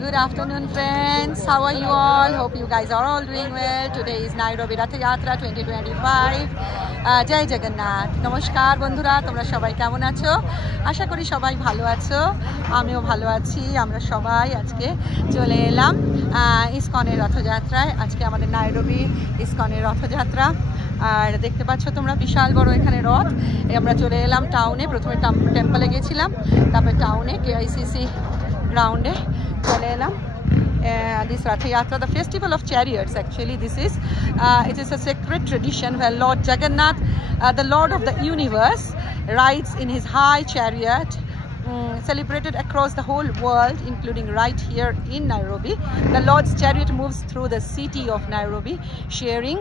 Good afternoon, friends. How are you all? Hope you guys are all doing well. Today is Nairobi Rath Yatra 2025. Jai Jagannath. নমস্কার বন্ধুরা, তোমরা সবাই কেমন আছো? আশা করি সবাই ভালো আছো। আমিও ভালো আছি। আমরা সবাই আজকে চলে এলাম ইসকনের রথযাত্রায়। আজকে আমাদের নাইরোবি ইসকনের রথযাত্রা। আর দেখতে পাচ্ছ তোমরা বিশাল বড় এখানে রথ। আমরা চলে এলাম টাউনে। প্রথমে টেম্পলে গেছিলাম, তারপরে টাউনে KICC গ্রাউন্ডে চলে এলাম। This Rath Yatra, the festival of chariots, actually this is it is a sacred tradition where Lord Jagannath, the Lord of the universe, rides in his high chariot, celebrated across the whole world, including right here in Nairobi. The Lord's chariot moves through the city of Nairobi, sharing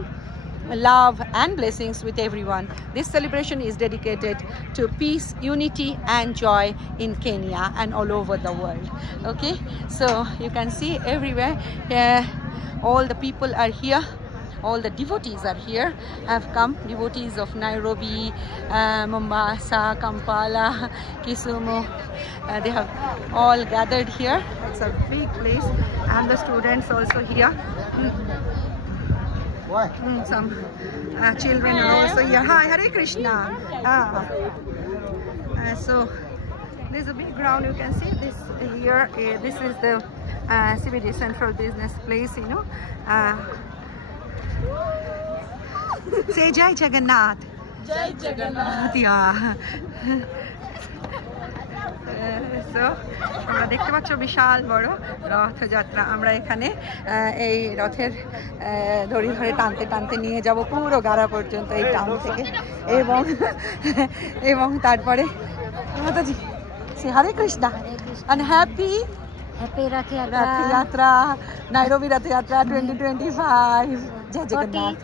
love and blessings with everyone. This celebration is dedicated to peace, unity and joy in Kenya and all over the world. Okay, so you can see everywhere all the people are here. All the devotees are here, have come, devotees of Nairobi, Mombasa, Kampala, Kisumu. They have all gathered here. It's a big place, and the students also here. Some children are also here. Hi, Hare Krishna. So there's a big ground. You can see this here. This is the CBD Central Business Place. You know. Say Jai Jagannath. Jai Jagannath. Yeah. So তোমরা দেখতে পাচ্ছ বিশাল বড় রথযাত্রা। আমরা এখানে এই রথের দড়ি ধরে টানতে টানতে নিয়ে যাব পুরো গাড়া পর্যন্ত এই টাউন থেকে, এবং তারপরে মাতাজি হরে Krishna and happy Rath Yatra, Nairobi Rath Yatra 2025. Jai Jagannath.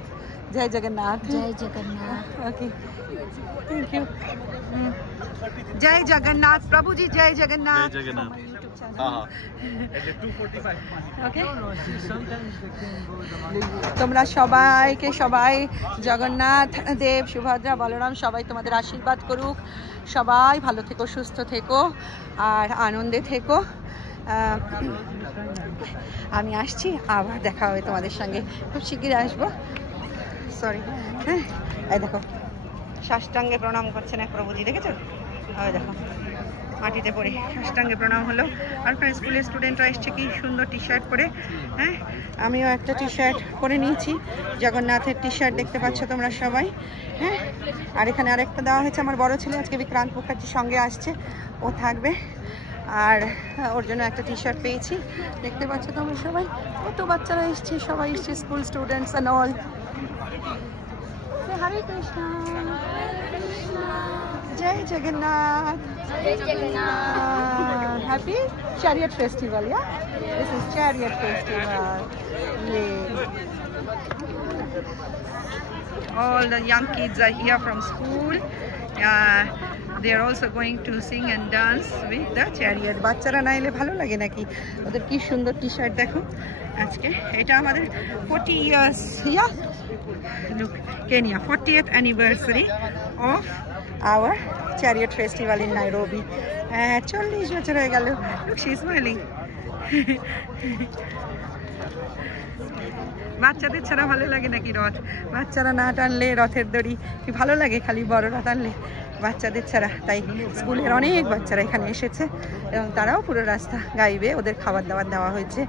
Jai Jagannath. Jai Jagannath. Okay, thank you. Jai Jagannath, Prabhuji, Jai Jagannath. Jai Jagannath. Okay. তোমরা সবাইকে সবাই জগন্নাথ দেব, সুভদ্রা, বলরাম সবাই তোমাদের আশীর্বাদ করুক। সবাই ভালো থেকো, সুস্থ থেকো আর আনন্দে থেকো। আমি আসছি, আবার দেখা হবে তোমাদের সঙ্গে, খুব শিগগিরই আসবো। সরি, হ্যাঁ এই দেখো সাষ্টাঙ্গে প্রণাম করছেন এক প্রভুজি, দেখেছো? ওই দেখো মাটিতে পড়ে সাষ্টাঙ্গে প্রণাম হলো। আর স্কুলের স্টুডেন্টরা এসছে কি সুন্দর টি শার্ট পরে। হ্যাঁ, আমিও একটা টি শার্ট পরে নিয়েছি, জগন্নাথের টি শার্ট দেখতে পাচ্ছ তোমরা সবাই। হ্যাঁ, আর এখানে আরেকটা দেওয়া হয়েছে আমার বড় ছেলে, আজকে বিক্রান্ত মুখার্জির সঙ্গে আসছে, ও থাকবে, আর ওর জন্য একটা টি শার্ট পেয়েছি। দেখতে পাচ্ছ তোমরা সবাই, কত বাচ্চারা এসছে, সবাই এসছে, school students and all. Hare Krishna, Jai Jagannath. Jai Jagannath. Happy Chariot Festival, yeah? This is Chariot Festival. Yeah. All the young kids are here from school. They are also going to sing and dance with the chariot. বাচ্চারা না এলে ভালো লাগে নাকি? ওদের কি সুন্দর T shirt দেখো। আজকে এটা আমাদের 40 years, yeah? Look, Kenya, 40th anniversary of our chariot festival in Nairobi. 40 বছর হয়ে গেল। Look, she's smiling. বাচ্চাদের ছাড়া ভালো লাগে নাকি রথ? বাচ্চারা না টানলে রথের দড়ি কি ভালো লাগে? খালি বড়রা টানলে, বাচ্চাদের ছাড়া। তাই স্কুলের অনেক বাচ্চারা এখানে এসেছে এবং তারাও পুরো রাস্তা গাইবে। ওদের খাবার দাবার দেওয়া হয়েছে।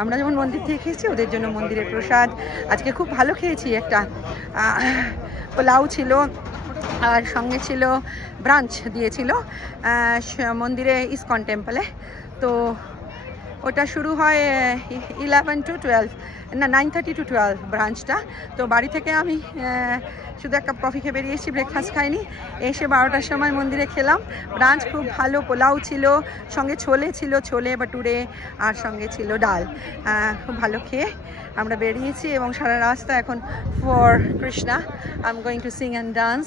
আমরা যেমন মন্দির থেকে খেয়েছি, ওদের জন্য মন্দিরের প্রসাদ। আজকে খুব ভালো খেয়েছি, একটা পোলাও ছিল আর সঙ্গে ছিল ব্রাঞ্চ দিয়েছিল মন্দিরে, ইসকন টেম্পলে। তো ওটা শুরু হয় 11 to 12, না 9:30 to 12 ব্রাঞ্চটা। তো বাড়ি থেকে আমি শুধু এক কাপ কফি খেয়ে বেরিয়ে এসেছি, ব্রেকফাস্ট খাইনি। এসে 12টার সময় মন্দিরে খেলাম। ব্রাঞ্চ খুব ভালো, পোলাও ছিল, সঙ্গে ছোলে ছিল, ছোলে বাটুরে, আর সঙ্গে ছিল ডাল। খুব ভালো খেয়ে আমরা বেরিয়েছি এবং সারা রাস্তা এখন for Krishna. I am going to Singh and dance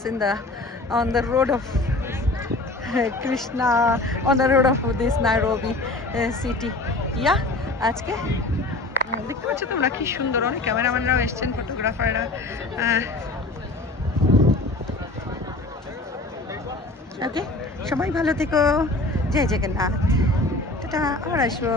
on the road of Krishna, on the road of this Nairobi city. Yeah, আজকে দেখতে পাচ্ছ তোমরা কি সুন্দর, অনেক ক্যামেরাম্যানরাও এসছেন, ফটোগ্রাফাররা। ওকে, সবাই ভালো থেকো। জয় জগন্নাথ। টাটা, আবার আসবো।